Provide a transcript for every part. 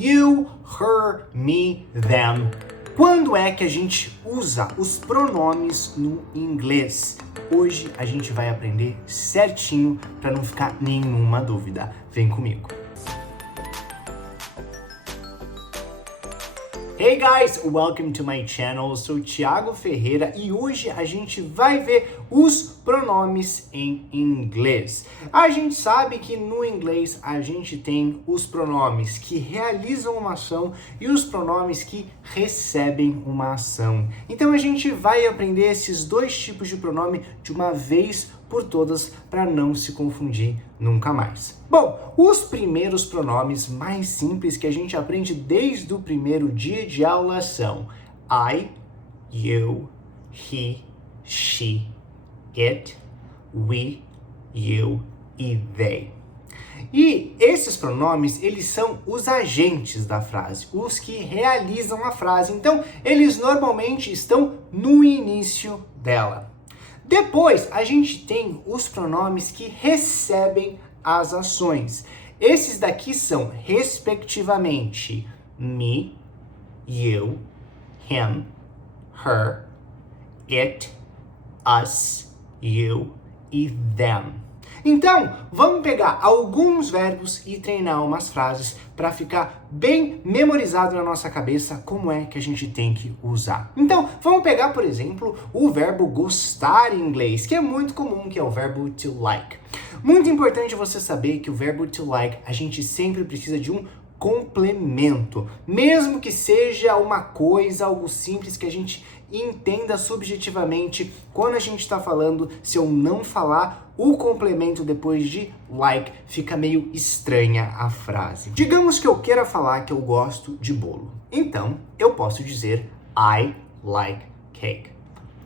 you, her, me, them. Quando é que a gente usa os pronomes no inglês? Hoje a gente vai aprender certinho para não ficar nenhuma dúvida. Vem comigo. Hey guys, welcome to my channel. Eu sou Thiago Ferreira e hoje a gente vai ver os pronomes em inglês. A gente sabe que no inglês a gente tem os pronomes que realizam uma ação e os pronomes que recebem uma ação. Então a gente vai aprender esses dois tipos de pronome de uma vez por todas para não se confundir nunca mais. Bom, os primeiros pronomes mais simples que a gente aprende desde o primeiro dia de aula são I, you, he, she, it, we, you e they. E esses pronomes, eles são os agentes da frase, os que realizam a frase. Então, eles normalmente estão no início dela. Depois, a gente tem os pronomes que recebem as ações. Esses daqui são, respectivamente, me, you, him, her, it, us, you e them. Então, vamos pegar alguns verbos e treinar umas frases para ficar bem memorizado na nossa cabeça como é que a gente tem que usar. Então, vamos pegar, por exemplo, o verbo gostar em inglês, que é muito comum, que é o verbo to like. Muito importante você saber que o verbo to like, a gente sempre precisa de um complemento, mesmo que seja uma coisa, algo simples que a gente entenda subjetivamente. Quando a gente está falando, se eu não falar o complemento depois de like, fica meio estranha a frase. Digamos que eu queira falar que eu gosto de bolo. Então, eu posso dizer I like cake.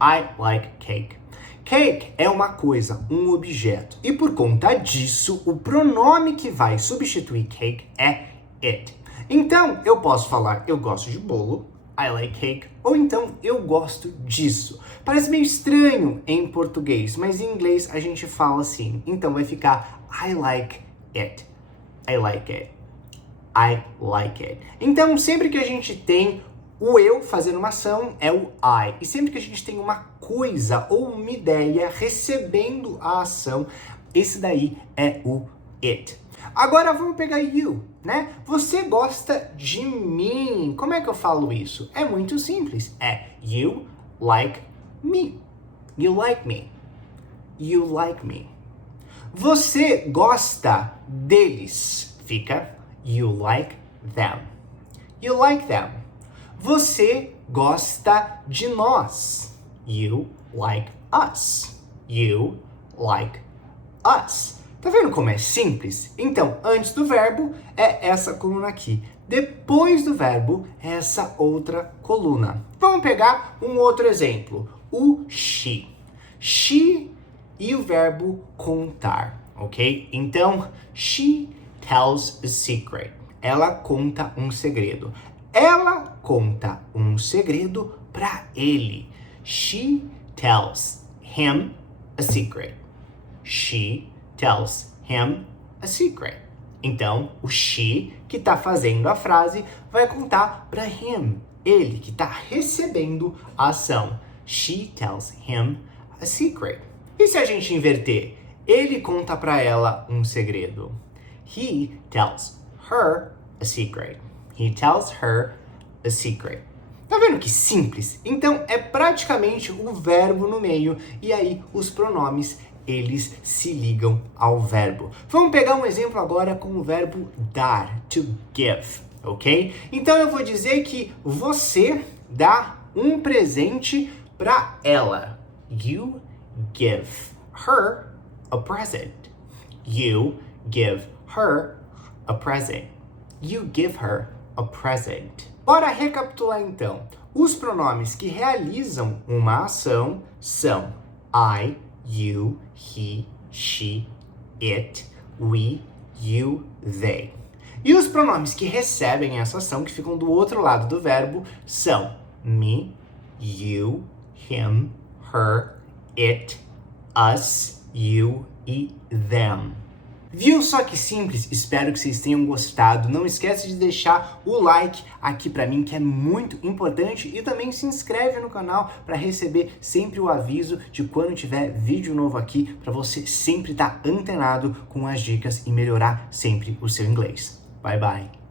I like cake. Cake é uma coisa, um objeto. E por conta disso, o pronome que vai substituir cake é it. Então, eu posso falar eu gosto de bolo, I like cake, ou então eu gosto disso. Parece meio estranho em português, mas em inglês a gente fala assim. Então vai ficar I like it. I like it. I like it. Então sempre que a gente tem o eu fazendo uma ação é o I. E sempre que a gente tem uma coisa ou uma ideia recebendo a ação, esse daí é o it. Agora vamos pegar you, né? Você gosta de mim. Como é que eu falo isso? É muito simples. É you like me. You like me. You like me. Você gosta deles. Fica you like them. You like them. Você gosta de nós. You like us. You like us. Tá vendo como é simples? Então, antes do verbo é essa coluna aqui. Depois do verbo é essa outra coluna. Vamos pegar um outro exemplo. O she. She e o verbo contar, ok? Então, she tells a secret. Ela conta um segredo. Ela conta um segredo para ele. She tells him a secret. She tells him a secret. Então, o she, que está fazendo a frase, vai contar para him, ele que está recebendo a ação. She tells him a secret. E se a gente inverter? Ele conta para ela um segredo. He tells her a secret. He tells her a secret. Tá vendo que simples? Então, é praticamente o verbo no meio e aí os pronomes eles se ligam ao verbo. Vamos pegar um exemplo agora com o verbo dar, to give, ok? Então eu vou dizer que você dá um presente para ela. You give her a present. You give her a present. You give her a present. Bora recapitular então. Os pronomes que realizam uma ação são I, you, he, she, it, we, you, they. E os pronomes que recebem essa ação, que ficam do outro lado do verbo, são me, you, him, her, it, us, you e them. Viu só que simples? Espero que vocês tenham gostado. Não esquece de deixar o like aqui pra mim, que é muito importante, e também se inscreve no canal para receber sempre o aviso de quando tiver vídeo novo aqui, para você sempre estar antenado com as dicas e melhorar sempre o seu inglês. Bye bye!